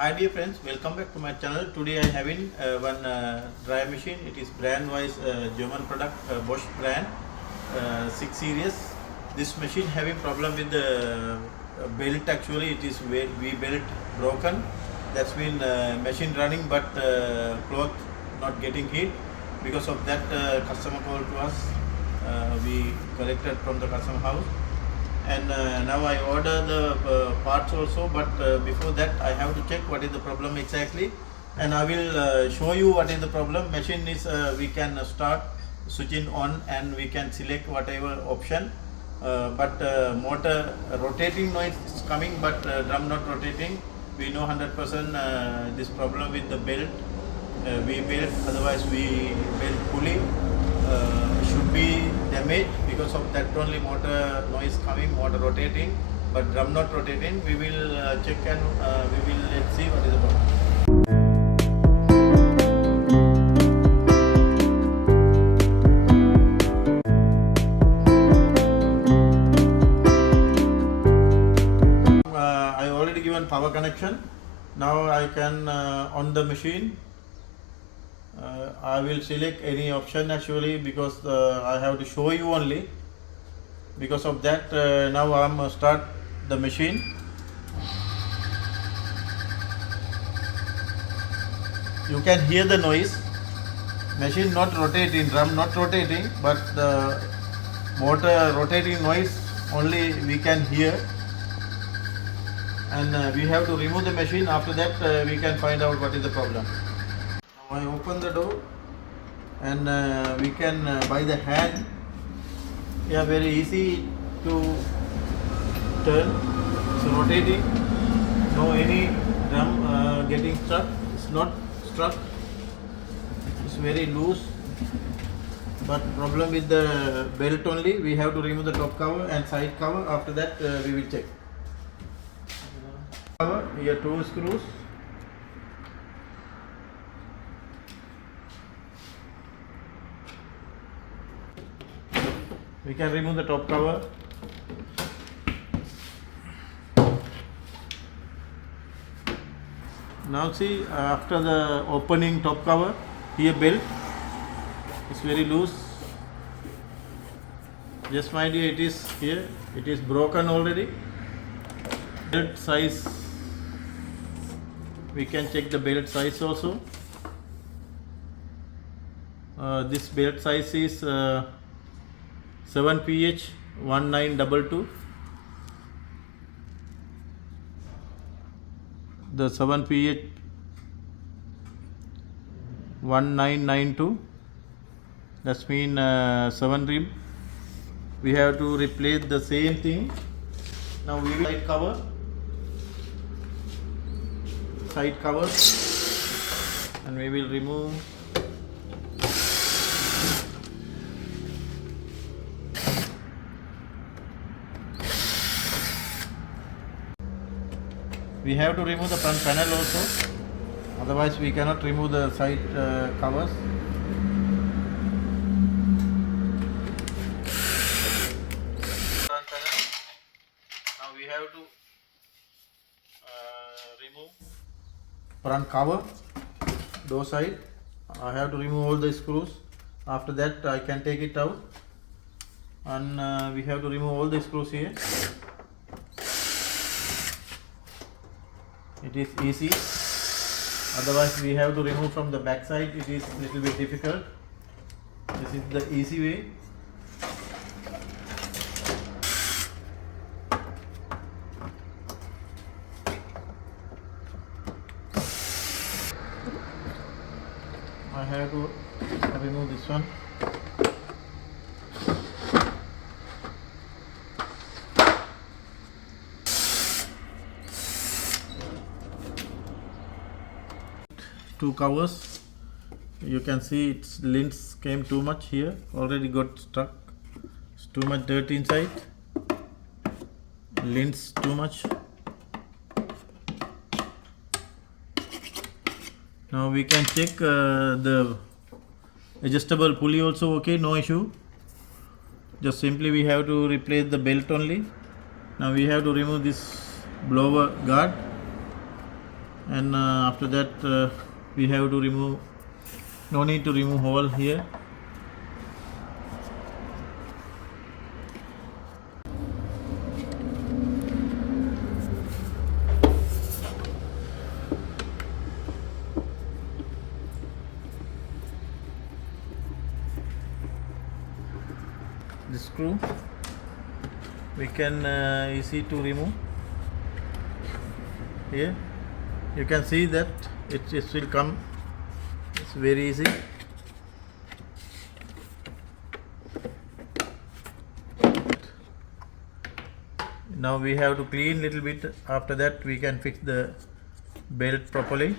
Hi dear friends, welcome back to my channel. Today I having one dry machine. It is brand wise German product, Bosch brand 6 series. This machine having problem with the belt. Actually it is V belt broken. That's been machine running but cloth not getting heat. Because of that customer called to us. We collected from the customer house. And now I order the parts also, but before that I have to check what is the problem exactly, and I will show you what is the problem. Machine is we can start switching on and we can select whatever option, but motor rotating noise is coming, but drum not rotating. We know 100% this problem with the belt. We belt, otherwise we belt pulley should be damaged. Because of that only motor noise coming, motor rotating, but drum not rotating. We will check and we will let's see what is the problem. I already given power connection. Now I can on the machine. I will select any option actually, because I have to show you only. Because of that now I am start the machine. You can hear the noise. Machine not rotating, drum not rotating, but the motor rotating noise only we can hear. And we have to remove the machine. After that we can find out what is the problem. Now I open the door and we can by the hand. Yeah, very easy to turn. It's rotating. No any drum getting stuck. It's not stuck. It's very loose. But problem with the belt only. We have to remove the top cover and side cover. After that we will check. Cover here 2 screws. We can remove the top cover. Now see, after the opening top cover, here belt is very loose. Just mind you, it is here, it is broken already. Belt size, we can check the belt size also. This belt size is 7ph 1922. The 7ph 1992. That's mean 7 rib. We have to replace the same thing. Now we will side cover, and we will remove. We have to remove the front panel also, otherwise we cannot remove the side covers. Front panel. Now we have to remove front cover, door side. I have to remove all the screws. After that I can take it out, and we have to remove all the screws here. It is easy, otherwise we have to remove from the back side. It is little bit difficult. This is the easy way. I have to remove this one. Two covers, you can see its links came too much here, already got stuck. It's too much dirt inside, links too much. Now we can check the adjustable pulley also. Okay, no issue. Just simply we have to replace the belt only. Now we have to remove this blower guard, and after that we have to remove, no need to remove hole here. The screw we can easy to remove. Here you can see that it will come, it's very easy. Now we have to clean little bit. After that we can fix the belt properly.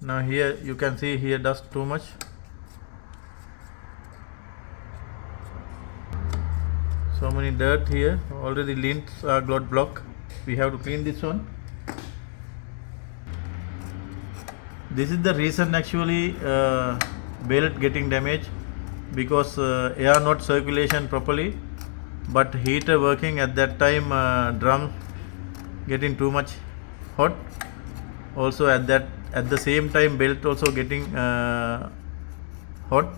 Now here you can see here dust too much. So many dirt here, already lints are got block. We have to clean this one. This is the reason actually belt getting damaged, because air not circulation properly, but heater working at that time, drum getting too much hot. Also at the same time belt also getting hot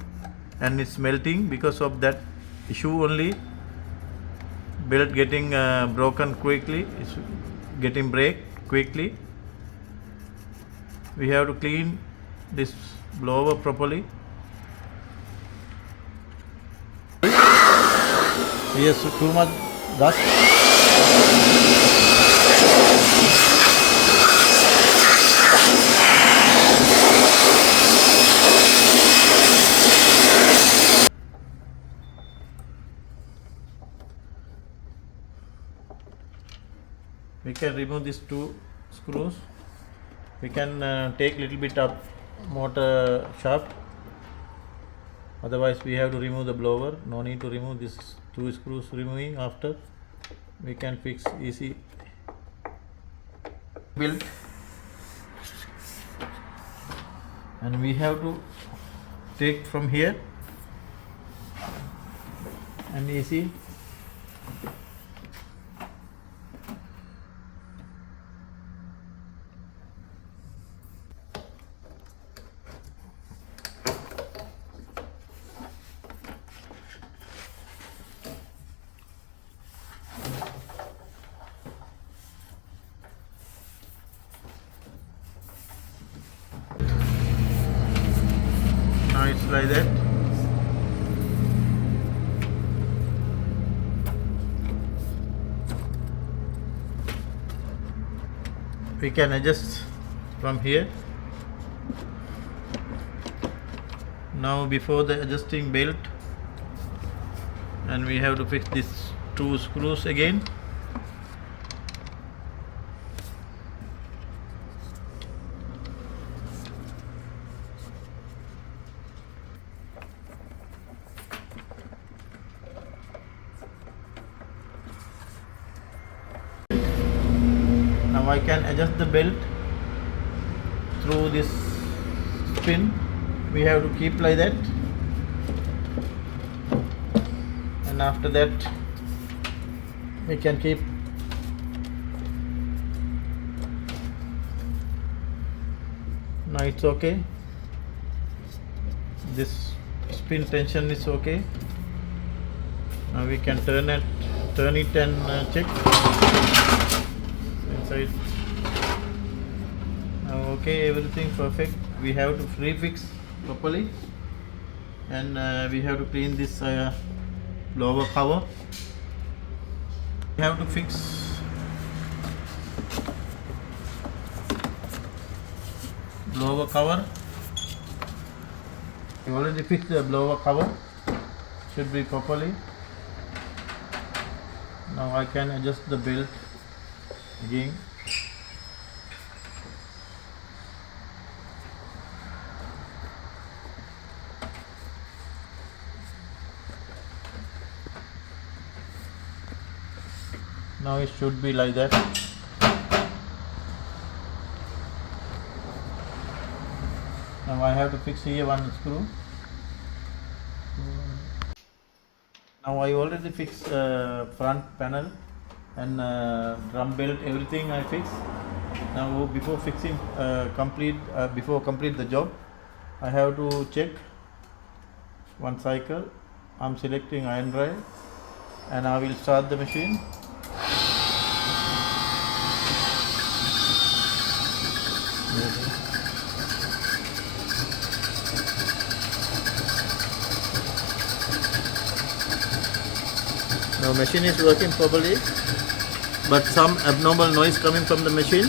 and it's melting. Because of that issue only belt getting broken quickly, it's getting break quickly. We have to clean this blower properly. Yes, too much dust. We can remove these two screws. We can take little bit of motor shaft, otherwise we have to remove the blower. No need to remove these two screws. Removing after we can fix easy build, and we have to take from here and easy. Now it's like that. We can adjust from here. Now before the adjusting belt, and we have to fix these two screws again. Now I can adjust the belt through this pin. We have to keep like that, and after that we can keep. Now it's okay. This spin tension is okay. Now we can turn it and check inside. Now okay, everything perfect. We have to free fix properly, and we have to clean this blower cover. We have to fix blower cover. We already fixed the blower cover, should be properly. Now I can adjust the belt again. Now it should be like that. Now I have to fix here one screw. Now I already fixed front panel and drum belt, everything I fixed. Now before fixing complete the job, I have to check one cycle. I'm selecting iron drive and I will start the machine. Now machine is working properly, but some abnormal noise coming from the machine.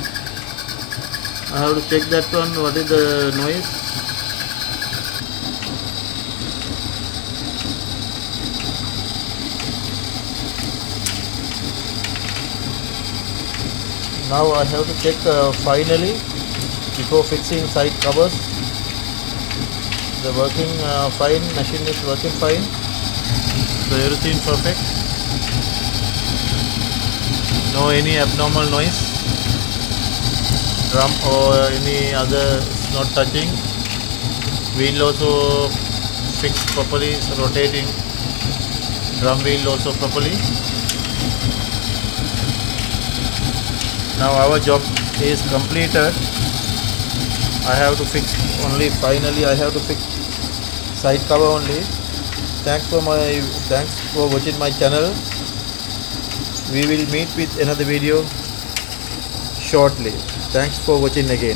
I have to check that one, what is the noise. Now I have to check finally before fixing side covers. The working fine, machine is working fine, so everything perfect. No any abnormal noise, drum or any other is not touching. Wheel also fixed properly, it's rotating. Drum wheel also properly. Now our job is completed. I have to fix only, finally I have to fix side cover only. Thanks for watching my channel. We will meet with another video shortly. Thanks for watching again.